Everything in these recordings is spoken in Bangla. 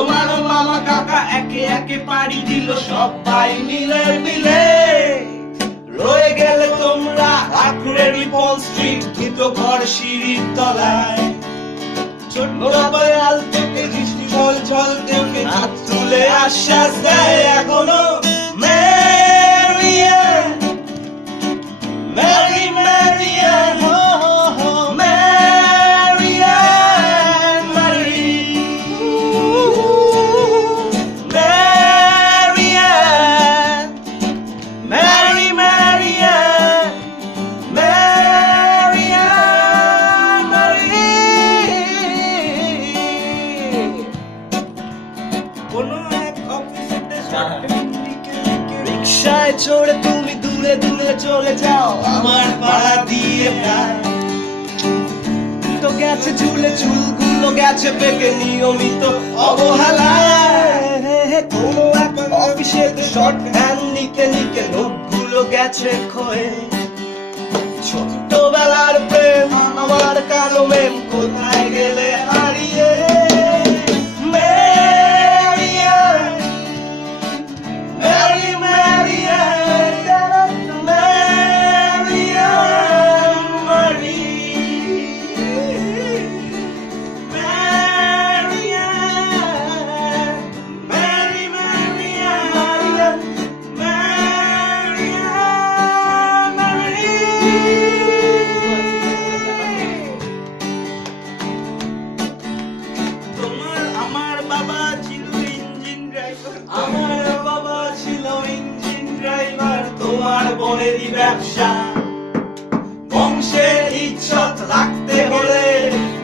তোমার মামা কাকা একে একে পাড়ি দিল সবাই মিলে মিলে। রয়ে গেলে তোমরা আঁকড়ে রিপন স্ট্রিট ভিত ঘর সিঁড়ির তলায়। ছোট্ট বয়াল থেকে দৃষ্টি ঝল ঝল দেখে হাত তুলে আশ্বাস দেয় এখনো ম্যারিয়ান, ম্যারি ম্যারিয়ান, ম্যারিয়ান, ম্যারি, ম্যারিয়ান, ম্যারি ম্যারিয়ান, ম্যারিয়ান, ম্যারি। কোনো এক অফিসেতে রিকশায় চড়ে তুমি দূরে দূরে চলে যাও আমার পাড়া দিয়ে প্রায়। তো গেছে ঝুলে চুলগুলো গেছে পেকে নিয়মিত অবহেলায়। কোনো এক অফিসেতে শর্ট হ্যান্ড নিকে নিকে লোকগুলো গেছে ক্ষয়ে। ছোট্টবেলার প্রেম আমার কালো মেম কোথায় গেলে হারিয়ে। ম্যারিয়ান, ম্যারি ম্যারিয়ান, ম্যারিয়ান, ম্যারি, ম্যারিয়ান, ম্যারি ম্যারিয়ান, ম্যারিয়ান, ম্যারি। তোমার আমার বাবা ছিল ইঞ্জিন ড্রাইভার, আমার বাবা ছিল ইঞ্জিন ড্রাইভার। তোমার বোনেরই ব্যবসা, বংশের ইজ্জত রাখতে হলে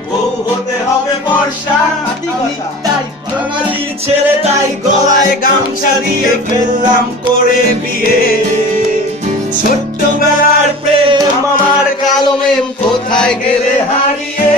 বউ হতে হবে বর্ষা। আমি তাই বাঙালির ছেলে, তাই গলায় গামছা দিয়ে ফেললাম করে বিয়ে। ছোট্টবেলার প্রেম আমার কালো মেম কোথায় গেলে হারিয়ে।